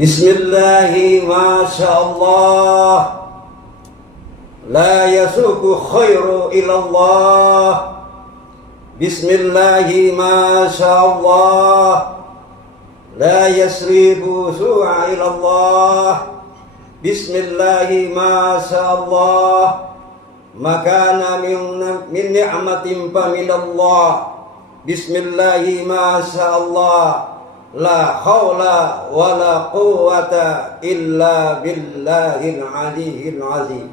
Bismillahi masyaallah, la yasuku khairu ilallah. Bismillahi masyaallah, la yasribu su'a ilallah. Bismillahi masyaallah, makana min ni'matin fa minallah. Bismillahi masyaallah, la haula wa la quwwata illa billahil aliyyil azim.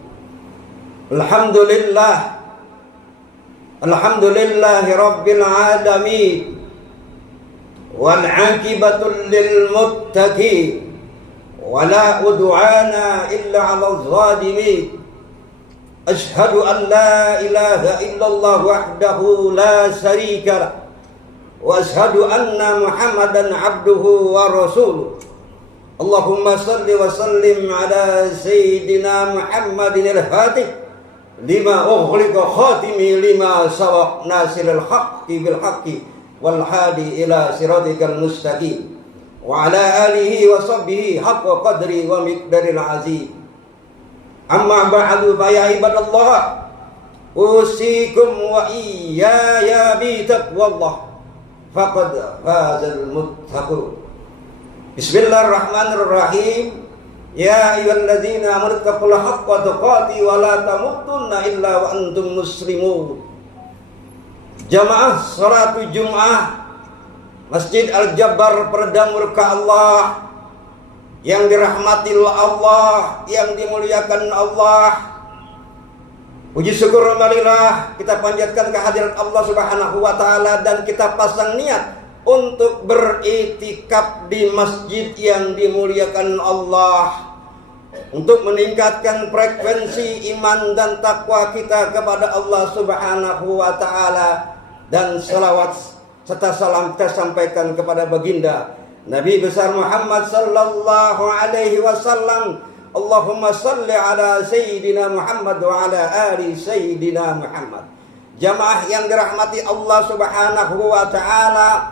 Alhamdulillahi rabbil alamin, wal aqibatu lil muttaqin, wa la udwana illa 'alal zalimin. Ashhadu an la ilaha illallah wahdahu la syarika lah, wa ashhadu anna Muhammadan abduhu wa rasuluh. Allahumma salli wa sallim ala sayyidina Muhammadin al-Fatih lima ughliqa khatimi lima sabaq nasiril haqqi bil haqqi wal hadi ila siratikal mustaqim wa ala alihi wa sahbihi haqqa qadri wa miqdaril azim. Amma ba'du, fa ya ibadallah, usikum wa iyaya bi taqwallah, faqad fazal muttaqun. Bismillahirrahmanirrahim. Ya ayyuhalladzina amanu taqullaha haqqa tuqatih wa la tamutunna illa wa antum muslimun. Jamaah salatu Jumat Masjid Al-Jabbar Peredam Murka Allah, yang dirahmati Allah, yang dimuliakan Allah. Puji syukur alhamdulillah kita panjatkan kehadirat Allah Subhanahu wa taala, dan kita pasang niat untuk beriktikaf di masjid yang dimuliakan Allah, untuk meningkatkan frekuensi iman dan takwa kita kepada Allah Subhanahu wa taala, dan salawat serta salam kita sampaikan kepada baginda Nabi besar Muhammad sallallahu alaihi wasallam. Allahumma salli ala sayyidina Muhammad wa ala ali sayyidina Muhammad. Jamaah yang dirahmati Allah Subhanahu wa taala,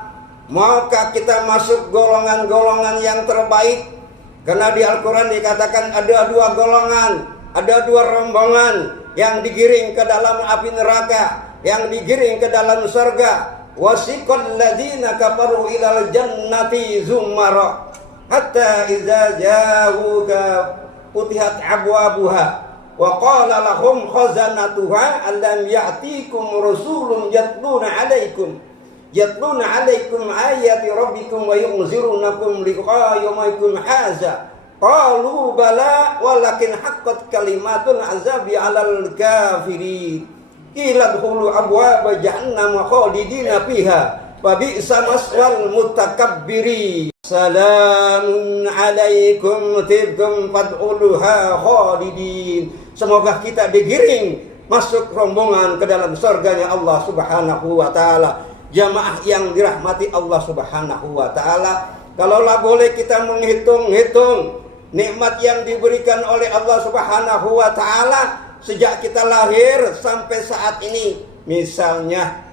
maukah kita masuk golongan-golongan yang terbaik? Karena di Al-Quran dikatakan ada dua golongan, ada dua rombongan yang digiring ke dalam api neraka, yang digiring ke dalam surga. Wasiqal ladzina kafaru ilal jannati zumara hatta idza ja'uka futihat abwabuha wa qala lahum khazanatuha alam ya'tikum rasulun yatluna alaikum ayati rabbikum wa yunzirunakum liqa yawmikum hadza qalu bala walakin haqqat kalimatul azabi 'alal kafirin. Ila dkhulu abwaaba jahannam khalidina fiha fa bi'sa maswal mutakabbirin. Salamun alaikum tibtum fad'uluha khalidin. Semoga kita digiring masuk rombongan ke dalam surganya Allah Subhanahu wa taala. Jamaah yang dirahmati Allah Subhanahu wa taala, kalaulah boleh kita menghitung-hitung nikmat yang diberikan oleh Allah Subhanahu wa taala sejak kita lahir sampai saat ini. Misalnya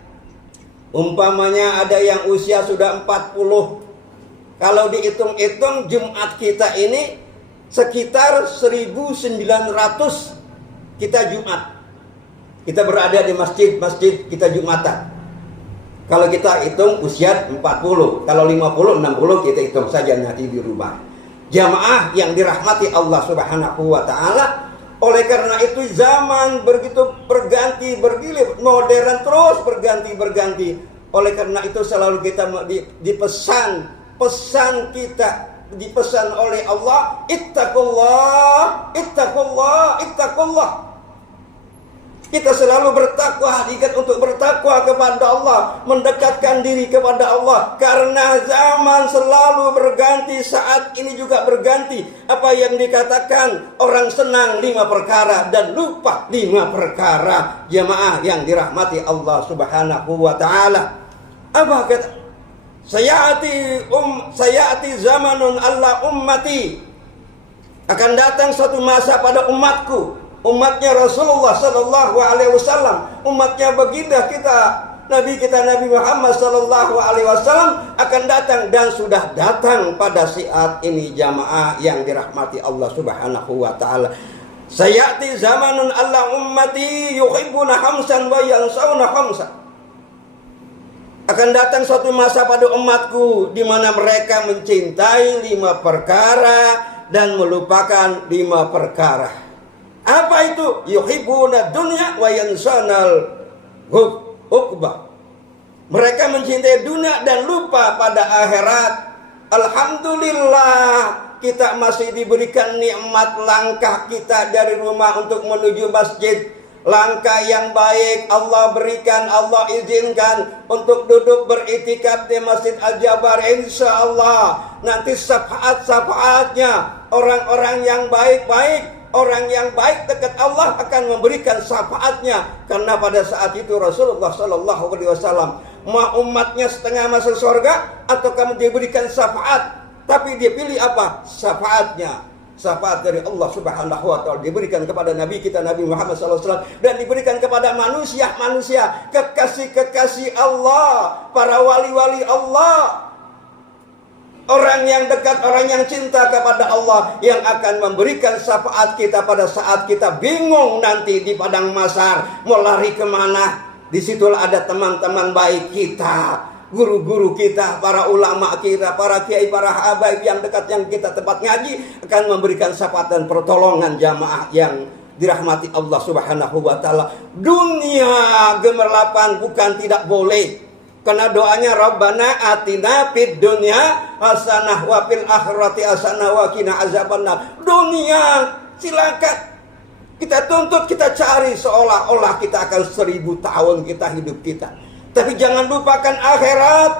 umpamanya ada yang usia sudah 40. Kalau dihitung-hitung Jumat kita ini sekitar 1900 kita Jumat. Kita berada di masjid kita Jumatan. Kalau kita hitung usia 40, kalau 50, 60 kita hitung saja nanti di rumah. Jamaah yang dirahmati Allah Subhanahu wa taala, oleh karena itu zaman begitu berganti bergilir, modern terus berganti. Oleh karena itu selalu kita dipesan oleh Allah, ittaqullah. Kita selalu bertakwa, diingat untuk bertakwa kepada Allah, mendekatkan diri kepada Allah. Karena zaman selalu berganti, saat ini juga berganti. Apa yang dikatakan, orang senang 5 perkara dan lupa 5 perkara. Jamaah yang dirahmati Allah Subhanahu wa taala. Apa kata? Sayati zamanun alla ummati. Akan datang suatu masa pada umatku, umatnya Rasulullah sallallahu alaihi wasallam, umatnya baginda kita Nabi kita Nabi Muhammad sallallahu alaihi wasallam akan datang dan sudah datang pada saat ini jamaah yang dirahmati Allah Subhanahu wa taala. Sayati zamanun alla ummati yuhibbuna khamsan wa yansawna khamsan. Akan datang suatu masa pada umatku di mana mereka mencintai 5 perkara dan melupakan 5 perkara. Apa itu? Yuhibbuna dunya wa yansanal uqbah. Mereka mencintai dunia dan lupa pada akhirat. Alhamdulillah kita masih diberikan nikmat langkah kita dari rumah untuk menuju masjid. Langkah yang baik Allah berikan, Allah izinkan untuk duduk beritikaf di Masjid Al-Jabar. Insya Allah nanti syafaat-syafaatnya orang-orang yang baik-baik, orang yang baik dekat Allah akan memberikan syafaatnya. Karena pada saat itu Rasulullah Sallallahu Alaihi Wasallam mau umatnya setengah masuk surga atau kamu diberikan syafaat, tapi dia pilih apa? Syafaatnya. Syafaat dari Allah Subhanahu wa taala diberikan kepada Nabi kita Nabi Muhammad SAW dan diberikan kepada manusia-manusia, kekasih-kekasih Allah, para wali-wali Allah, orang yang dekat, orang yang cinta kepada Allah, yang akan memberikan syafaat kita pada saat kita bingung nanti di padang mahsyar mau lari kemana. Disitulah ada teman-teman baik kita, guru-guru kita, para ulama kita, para kiai, para habaib yang dekat yang kita tempat ngaji akan memberikan syafaat dan pertolongan jamaah yang dirahmati Allah Subhanahu wa taala. Dunia gemerlapan bukan tidak boleh. Karena doanya Rabbana atina fid dunya hasanah wa fil akhirati hasanah wa qina azabannar. Dunia silakan kita tuntut, kita cari seolah-olah kita akan 1000 tahun kita hidup kita. Tapi jangan lupakan akhirat.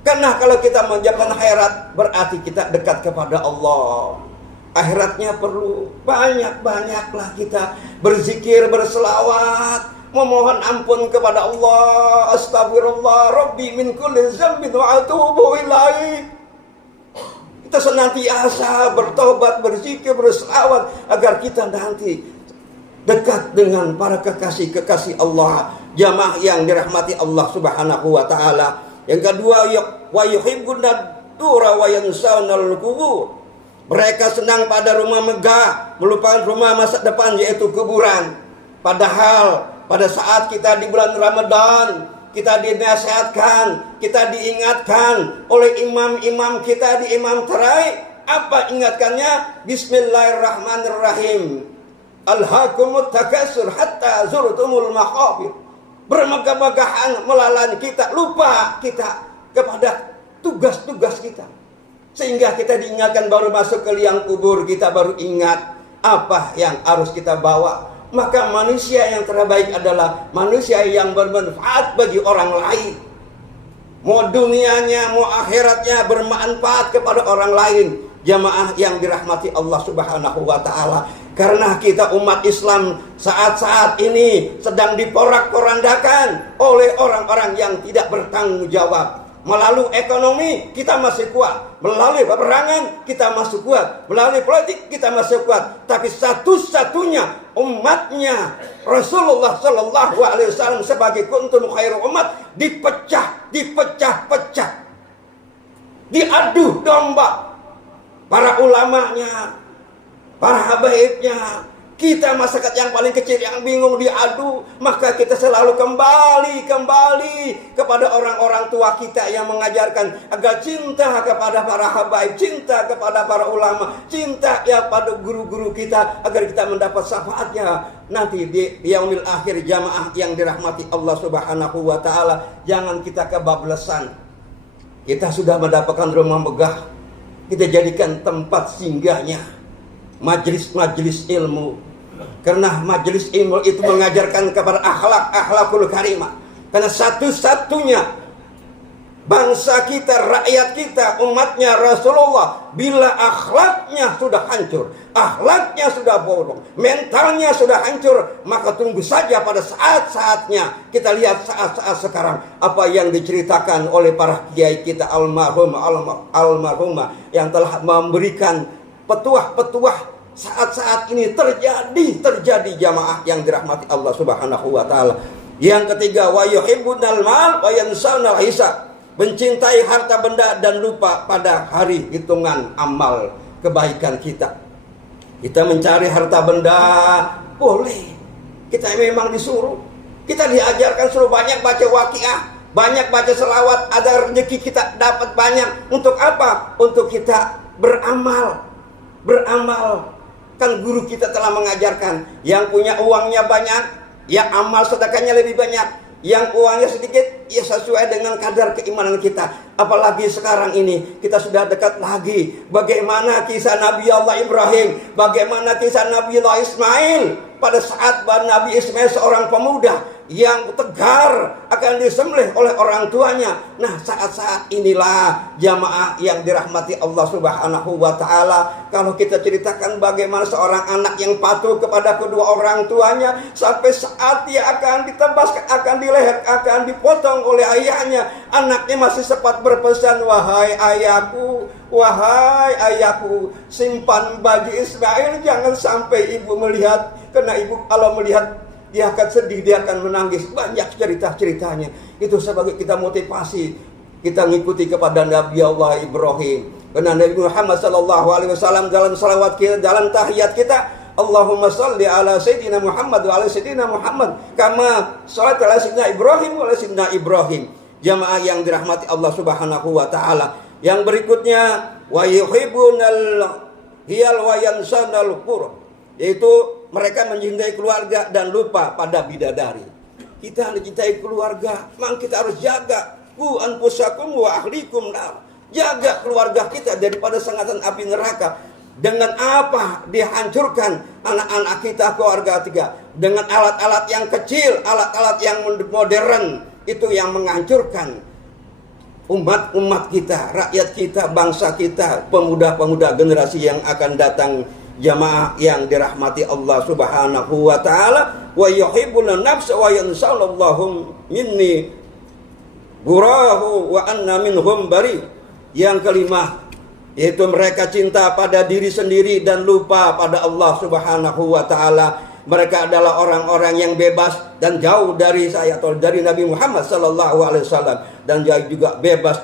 Karena kalau kita menjauhkan akhirat berarti kita dekat kepada Allah. Akhiratnya perlu banyak-banyaklah kita berzikir, berselawat, memohon ampun kepada Allah. Astagfirullah Rabbi min kulli dzambin wa atubu ilaih. Kita senantiasa bertobat, berzikir, berselawat agar kita nanti dekat dengan para kekasih-kekasih Allah, jamaah yang dirahmati Allah Subhanahu wa taala. Yang kedua, wa yuhibbuna dura wa yansawnal qubur. Mereka senang pada rumah megah, melupakan rumah masa depan yaitu kuburan. Padahal pada saat kita di bulan Ramadan, kita dinasihatkan, kita diingatkan oleh imam-imam kita di imam terai. Apa ingatkannya? Bismillahirrahmanirrahim. Alhaakumut takatsur hatta zurtumul maqabir. Bermegah-megahan melalui kita, lupa kita kepada tugas-tugas kita. Sehingga kita diingatkan baru masuk ke liang kubur, kita baru ingat apa yang harus kita bawa. Maka manusia yang terbaik adalah manusia yang bermanfaat bagi orang lain. Mau dunianya, mau akhiratnya bermanfaat kepada orang lain. Jamaah yang dirahmati Allah Subhanahu wa taala. Karena kita umat Islam saat-saat ini sedang diporak-porandakan oleh orang-orang yang tidak bertanggung jawab. Melalui ekonomi kita masih kuat, melalui peperangan kita masih kuat, melalui politik kita masih kuat. Tapi satu-satunya umatnya Rasulullah Sallallahu Alaihi Wasallam sebagai kuntum khairu umat dipecah, diadu domba. Para ulamanya, para habaibnya, kita masyarakat yang paling kecil yang bingung diadu, maka kita selalu kembali kepada orang-orang tua kita yang mengajarkan agar cinta kepada para habaib, cinta kepada para ulama, cinta ya pada guru-guru kita agar kita mendapat syafaatnya nanti di yaumil akhir. Jamaah yang dirahmati Allah Subhanahu wa taala, jangan kita kebablasan. Kita sudah mendapatkan rumah megah, kita jadikan tempat singgahnya majelis-majelis ilmu. Karena majelis ilmu itu mengajarkan kepada akhlakul karimah. Karena satu-satunya bangsa kita, rakyat kita, umatnya Rasulullah, bila akhlaknya sudah hancur, akhlaknya sudah bodoh, mentalnya sudah hancur, maka tunggu saja pada saat-saatnya. Kita lihat saat-saat sekarang apa yang diceritakan oleh para kiai kita almarhumah yang telah memberikan petuah-petuah. Saat-saat ini terjadi jamaah yang dirahmati Allah Subhanahu wa taala. Yang ketiga, wa yuhibbunal mal wa yansawnal hisab. Mencintai harta benda dan lupa pada hari hitungan amal kebaikan kita. Kita mencari harta benda boleh. Kita memang disuruh. Kita diajarkan suruh banyak baca waqiah, banyak baca selawat, agar rezeki kita dapat banyak. Untuk apa? Untuk kita beramal. Beramal. Kan guru kita telah mengajarkan, yang punya uangnya banyak, ya amal sedekahnya lebih banyak. Yang uangnya sedikit, ya sesuai dengan kadar keimanan kita. Apalagi sekarang ini, kita sudah dekat lagi. Bagaimana kisah Nabi Allah Ibrahim, bagaimana kisah Nabi Allah Ismail. Pada saat Nabi Ismail seorang pemuda yang tegar akan disembelih oleh orang tuanya. Nah, saat-saat inilah jamaah yang dirahmati Allah Subhanahu wa taala, kalau kita ceritakan bagaimana seorang anak yang patuh kepada kedua orang tuanya sampai saat dia akan ditebas, akan dileher, akan dipotong oleh ayahnya, anaknya masih sempat berpesan, wahai ayahku, simpan baju Ismail, jangan sampai ibu melihat, karena ibu kalau melihat dia akan sedih, dia akan menangis. Banyak cerita-ceritanya. Itu sebagai kita motivasi kita mengikuti kepada Nabi Allah Ibrahim. Karena Nabi Muhammad SAW dalam salawat kita, dalam tahiyat kita, Allahumma salli ala Sayyidina Muhammad wa ala Sayyidina Muhammad kama salat ala Sayyidina Ibrahim wa ala Sayyidina Ibrahim. Jamaah yang dirahmati Allah Subhanahu wa taala. Yang berikutnya, wa yuhibbunal hiyal wa yansanal qur, yaitu mereka mencintai keluarga dan lupa pada bidadari. Kita mencintai keluarga, memang kita harus jaga. Ku anfusakum wa ahlikum nar. Jaga keluarga kita daripada sengatan api neraka. Dengan apa dihancurkan anak-anak kita, keluarga kita? Dengan alat-alat yang kecil, alat-alat yang modern, itu yang menghancurkan umat-umat kita, rakyat kita, bangsa kita, pemuda-pemuda generasi yang akan datang. Jamaah yang dirahmati Allah Subhanahu wa taala, wa yuhibbuna nafsa wa yansallallahu minni burahu wa anna minhum bari. Yang kelima, yaitu mereka cinta pada diri sendiri dan lupa pada Allah Subhanahu wa taala. Mereka adalah orang-orang yang bebas dan jauh dari saya, atau dari Nabi Muhammad sallallahu alaihi wasallam, dan juga bebas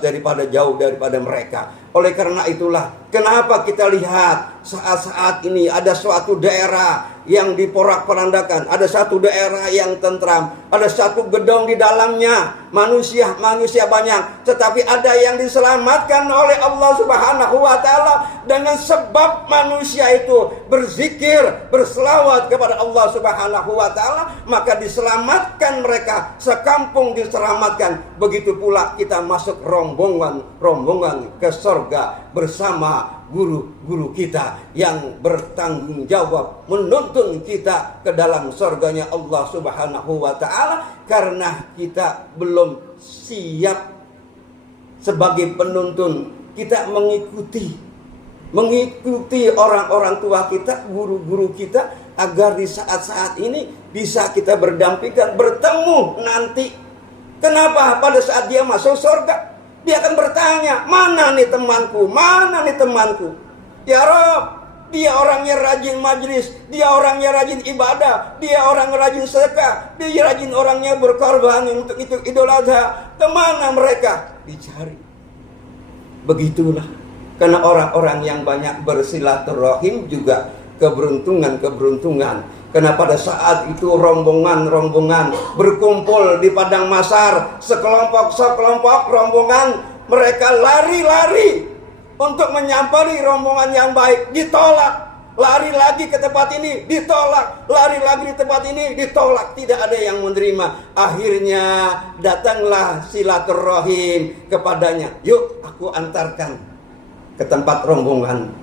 jauh daripada mereka. Oleh karena itulah, kenapa kita lihat saat-saat ini ada suatu daerah yang diporak-porandakan, ada satu daerah yang tentram, ada satu gedung di dalamnya manusia banyak, tetapi ada yang diselamatkan oleh Allah Subhanahu wa taala dengan sebab manusia itu berzikir, berselawat kepada Allah Subhanahu wa taala, maka diselamatkan mereka, sekampung diselamatkan. Begitu pula kita masuk rombongan ke surga bersama guru-guru kita yang bertanggung jawab menuntun kita ke dalam surganya Allah Subhanahu wa taala, karena kita belum siap sebagai penuntun. Kita mengikuti orang-orang tua kita, guru-guru kita, agar di saat-saat ini bisa kita berdampingan, bertemu nanti. Kenapa pada saat dia masuk surga dia akan bertanya, mana nih temanku, mana nih temanku? Ya Rob, dia orangnya rajin majlis, dia orangnya rajin ibadah, dia orang rajin sedekah, dia rajin orangnya berkorban untuk itu Idul Adha. Kemana mereka? Dicari. Begitulah, karena orang-orang yang banyak bersilaturahim juga keberuntungan. Karena pada saat itu rombongan berkumpul di padang mahsyar, sekelompok rombongan, mereka lari-lari untuk menyampaikan rombongan yang baik, ditolak. Lari lagi ke tempat ini, ditolak. Lari lagi di tempat ini, ditolak. Tidak ada yang menerima. Akhirnya datanglah silaturahim kepadanya. Yuk, aku antarkan ke tempat rombongan.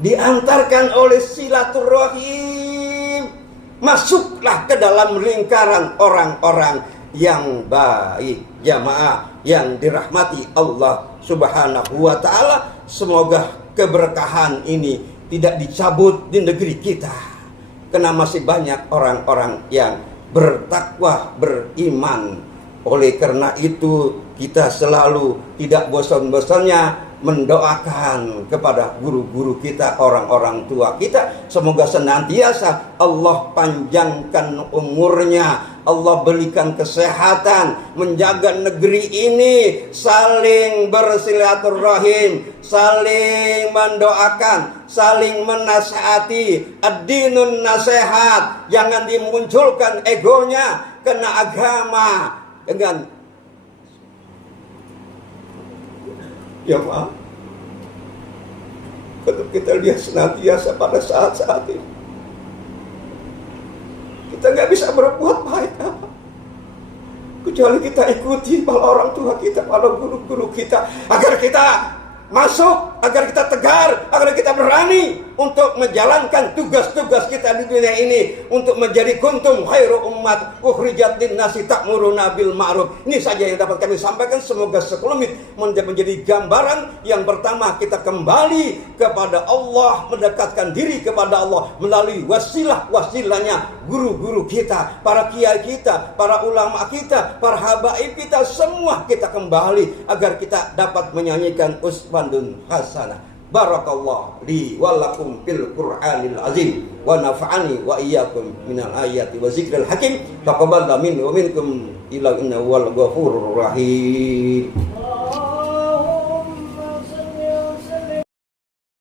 Diantarkan oleh silaturahim, masuklah ke dalam lingkaran orang-orang yang baik. Jamaah yang dirahmati Allah Subhanahu wa taala, semoga keberkahan ini tidak dicabut di negeri kita, karena masih banyak orang-orang yang bertakwa, beriman. Oleh karena itu kita selalu tidak bosan-bosannya mendoakan kepada guru-guru kita, orang-orang tua kita, semoga senantiasa Allah panjangkan umurnya, Allah berikan kesehatan, menjaga negeri ini, saling bersilaturahim, saling mendoakan, saling menasihati. Ad-dinun nasihat, jangan dimunculkan egonya kena agama dengan ya maaf. Kalau kita lihat senantiasa pada saat-saat ini, kita nggak bisa berbuat baik apa, kecuali kita ikuti para orang tua kita, para guru-guru kita, agar kita masuk, agar kita tegar, agar kita berani untuk menjalankan tugas-tugas kita di dunia ini, untuk menjadi kuntum khairu ummat ukhrijat linnasi ta'muruna bil ma'ruf. Ini saja yang dapat kami sampaikan. Semoga sekelumit menjadi gambaran yang pertama, kita kembali kepada Allah, mendekatkan diri kepada Allah melalui wasilah-wasilahnya guru-guru kita, para kiai kita, para ulama kita, para habaib kita, semua kita kembali agar kita dapat menyanyikan uswatun hasanah. Barakallah li wa lakum fil Qur'anil azim wa nafa'ani wa iyyakum minal ayati wa zikril hakim. Taqabbal minni wa minkum ila innahu wal ghafurur rahim.